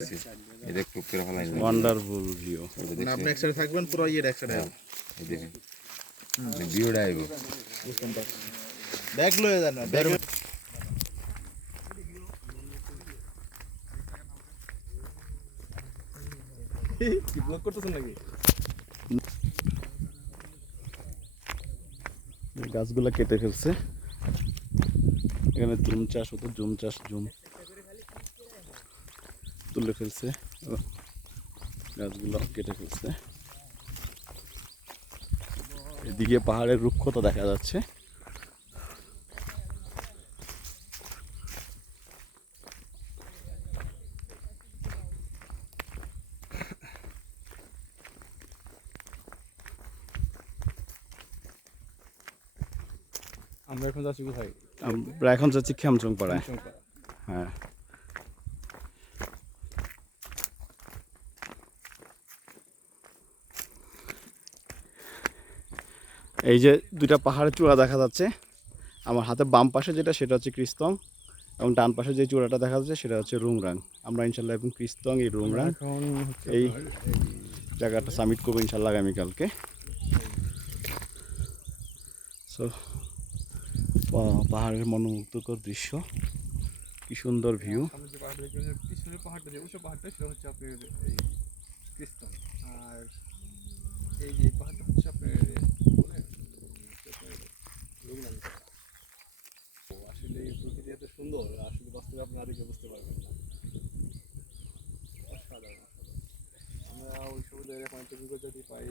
এটা একটু করে ফেলাই ওয়ান্ডারফুল ভিউ। মানে আপনি একসাথে থাকবেন পুরো ইয়ে একসাথে এই দেখেন ভিউটা আইবো ব্যাগ লয়ে যান না ব্যাগ কি ব্লক করতেছেন নাকি? গাছগুলা কেটে ফেলছে। এখানে জুম চাষ হতো, জুম তুলে ফেলছে, গাছগুলো কেটে ফেলছে। এদিকে পাহাড়ের রুক্ষতা দেখা যাচ্ছে। আমরা এখন যাচ্ছি কোথায়? আমরা এখন যাচ্ছি খেমচং পাড়ায়। হ্যাঁ, এই যে দুইটা পাহাড়ের চূড়া দেখা যাচ্ছে। আমার হাতে বাম পাশে যেটা, সেটা হচ্ছে ক্রিস্তং, এবং ডান পাশে যে চূড়াটা দেখা যাচ্ছে সেটা হচ্ছে রুংরাং। আমরা ইনশাল্লাহ এখন ক্রিস্তং, এই রুংরাং, এই জায়গাটা সামিট করবো ইনশাল্লাহ আগামীকালকে। সো পাহাড়ের মনোমুগ্ধকর দৃশ্য, কি সুন্দর ভিউ। পিছনের পাহাড়টা যে উঁচু পাহাড়টা সেটা হচ্ছে আপনার এই ক্রিস্টান, আর এই যে পাহাড়টা হচ্ছে আপনার আসলে এই প্রকৃতি এত সুন্দর, আসলে বাস্তবে আপনি আরেকটা বুঝতে পারবেন না। অসাধারণ অসাধারণ। আমরা ওই সব জায়গায় পানিতে বিপদ যদি পাই